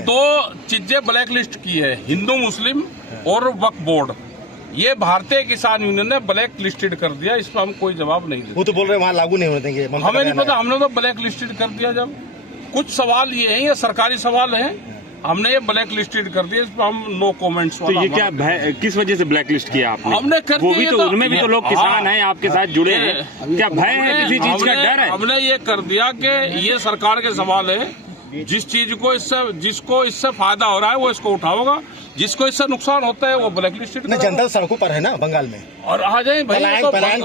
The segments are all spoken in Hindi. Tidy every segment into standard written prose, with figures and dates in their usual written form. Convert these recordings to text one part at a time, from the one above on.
दो चीजें ब्लैक लिस्ट की है, हिंदू मुस्लिम और वक्फ बोर्ड। ये भारतीय किसान यूनियन ने ब्लैक लिस्टेड कर दिया, इस पर हम कोई जवाब नहीं देते। वो तो बोल रहे हैं वहाँ लागू नहीं होने देंगे। हमें नहीं पता, हमने तो ब्लैक लिस्टेड कर दिया। जब कुछ सवाल ये हैं, ये सरकारी सवाल हैं, हमने ये ब्लैक लिस्टेड कर दिया, इस पर हम नो कमेंट्स। तो ये क्या किस वजह से ब्लैक लिस्ट किया आपने? हमने कर वो भी दिया, तो उनमें भी तो लोग किसान हैं, आपके साथ जुड़े हैं, क्या भय है, किसी चीज का डर है? हमने ये कर दिया कि ये सरकार के सवाल है, जिस चीज को जिसको इससे फायदा हो रहा है वो इसको उठाओगा, जिसको इससे नुकसान होता है वो ब्लैक लिस्टेड। जनता सड़कों पर है ना बंगाल में, और आ जाए भाई।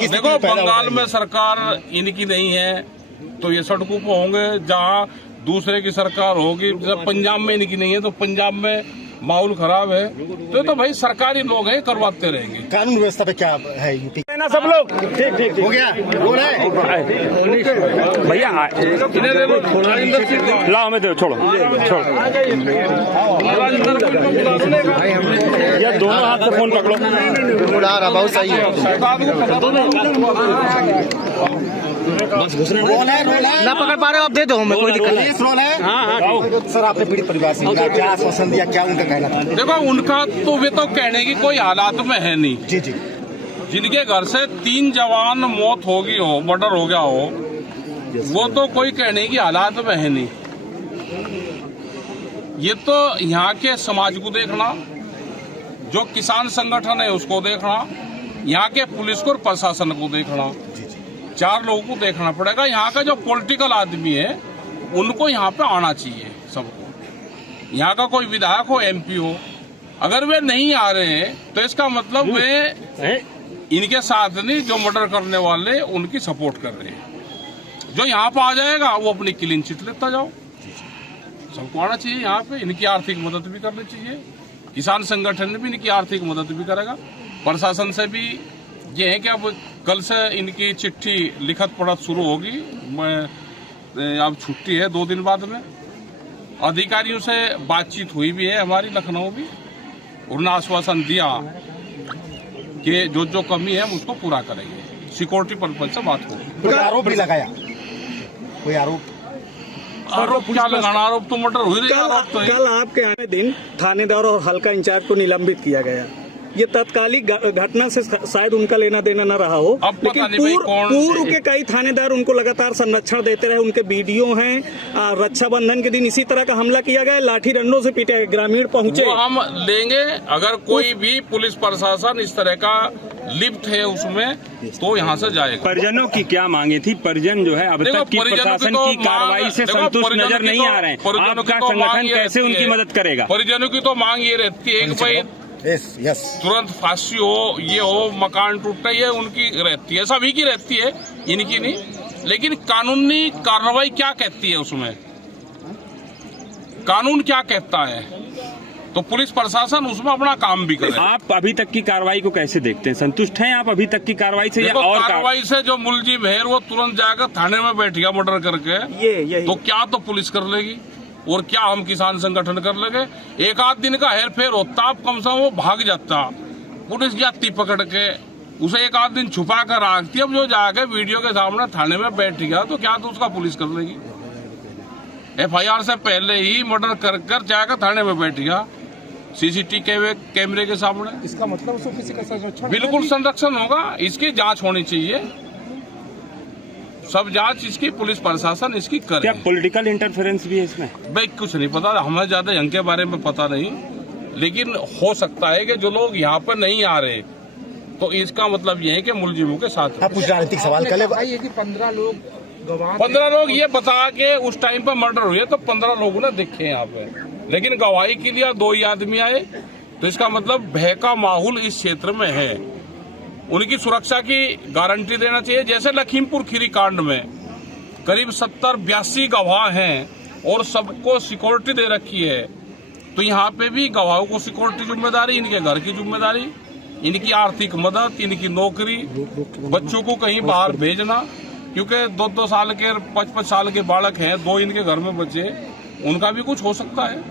देखो बंगाल में है। सरकार इनकी नहीं है तो ये सड़कों पर होंगे, जहाँ दूसरे की सरकार होगी। पंजाब में इनकी नहीं है तो पंजाब में माहौल खराब है, तो भाई सरकारी लोग हैं, करवाते रहेंगे। कानून व्यवस्था पे क्या है यूपी ना सब लोग? ठीक हो गया, बोल रहे भैया, ला हमें दो, छोड़ो यार, दोनों हाथ से फोन पकड़ो। बहुत सही है, ना पकड़ पा रहे हो आप, दे दो हमें, कोई दिक्कत नहीं। रोल है। हाँ। सर आपने पीड़ित परिवार से क्या आश्वासन दिया, क्या उनका कहना था? देखो उनका तो वे तो कहने की कोई हालात में है नहीं। जी जिनके घर से 3 जवान मौत होगी हो, मर्डर हो गया हो, वो तो कोई कहने की हालात में है नहीं। ये तो यहाँ के समाज को देखना, जो किसान संगठन है उसको देखना, यहाँ के पुलिस को और प्रशासन को देखना, 4 लोगों को देखना पड़ेगा। यहाँ का जो पॉलिटिकल आदमी है उनको यहाँ पे आना चाहिए सबको। यहाँ का कोई विधायक हो, एमपी हो, अगर वे नहीं आ रहे हैं तो इसका मतलब वे इनके साथ नहीं, जो मर्डर करने वाले उनकी सपोर्ट कर रहे हैं। जो यहाँ पे आ जाएगा वो अपनी क्लीन चिट लेता जाओ। सबको आना चाहिए यहाँ पे, इनकी आर्थिक मदद भी करनी चाहिए। किसान संगठन भी इनकी आर्थिक मदद भी करेगा। प्रशासन से भी ये है कि अब कल से इनकी चिट्ठी लिखत पढ़त शुरू होगी। अब छुट्टी है 2 दिन बाद में। अधिकारियों से बातचीत हुई भी है हमारी लखनऊ भी, उन्होंने आश्वासन दिया कि जो कमी है उसको पूरा करेंगे। सिक्योरिटी पर्पज से बात होगी। कोई आरोप भी लगाया? कोई आरोप क्या लगाना? आरोप तो मर्डर हुई रही। कल आपके आने दिन थानेदार और हल्का इंचार्ज को निलंबित किया गया। ये तत्कालिक घटना से शायद उनका लेना देना न रहा हो, लेकिन पूर्व के कई थानेदार उनको लगातार संरक्षण देते रहे। उनके वीडियो हैं। रक्षाबंधन के दिन इसी तरह का हमला किया गया, लाठी डंडों से पीटा गया, ग्रामीण पहुंचे। वो हम लेंगे, अगर कोई भी पुलिस प्रशासन इस तरह का लिप्त है उसमें तो यहाँ से जाएगा। परिजनों की क्या मांगे थी? परिजन जो है अब तक की प्रशासन की कार्रवाई से संतुष्ट नजर नहीं आ रहे हैं। आपका संगठन कैसे उनकी मदद करेगा? परिजनों की तो मांग ये रहती है कि भाई तुरंत फांसी हो, ये हो, मकान टूटे, ये उनकी रहती है, सभी की रहती है, इनकी नहीं। लेकिन कानूनी कार्रवाई क्या कहती है उसमें? कानून क्या कहता है? तो पुलिस प्रशासन उसमें अपना काम भी करे। आप अभी तक की कार्रवाई को कैसे देखते हैं? संतुष्ट हैं आप अभी तक की कार्रवाई से या और कार्रवाई से? जो मुलजिम है वो तुरंत जाकर थाने में बैठ गया मर्डर करके, तो क्या तो पुलिस कर लेगी और क्या हम किसान संगठन कर लेंगे? एक आध दिन का हेर फेर होता, अब कम से कम वो भाग जाता, पुलिस जाती पकड़ के, उसे एक आध दिन छुपा कर रखती। अब जो जाके वीडियो के सामने थाने में बैठ गया तो क्या तो उसका पुलिस कर लेगी? FIR से पहले ही मर्डर कर जाकर थाने में बैठ गया, CCTV कैमरे के सामने। इसका मतलब उसको किसी का संरक्षण? बिल्कुल संरक्षण होगा, इसकी जांच होनी चाहिए। सब जांच इसकी पुलिस प्रशासन इसकी करे। क्या पॉलिटिकल इंटरफेरेंस भी है इसमें? भाई कुछ नहीं पता, हमें ज्यादा यहाँ के बारे में पता नहीं, लेकिन हो सकता है कि जो लोग यहाँ पर नहीं आ रहे तो इसका मतलब ये है कि मुलजिमों के साथ। कुछ राजनीतिक सवाल कर 15 लोग 15 लोग ये बता के उस टाइम पर मर्डर हुए तो 15 लोगों ने देखे यहाँ पे, लेकिन गवाही के लिए 2 ही आदमी आए, तो इसका मतलब भय का माहौल इस क्षेत्र में है। उनकी सुरक्षा की गारंटी देना चाहिए। जैसे लखीमपुर खीरी कांड में करीब 70-82 गवाह हैं और सबको सिक्योरिटी दे रखी है, तो यहाँ पे भी गवाहों को सिक्योरिटी जिम्मेदारी, इनके घर की जिम्मेदारी, इनकी आर्थिक मदद, इनकी नौकरी, बच्चों को कहीं बाहर भेजना, क्योंकि 2-2 साल के 5-5 साल के बालक हैं, 2 इनके घर में बच्चे, उनका भी कुछ हो सकता है।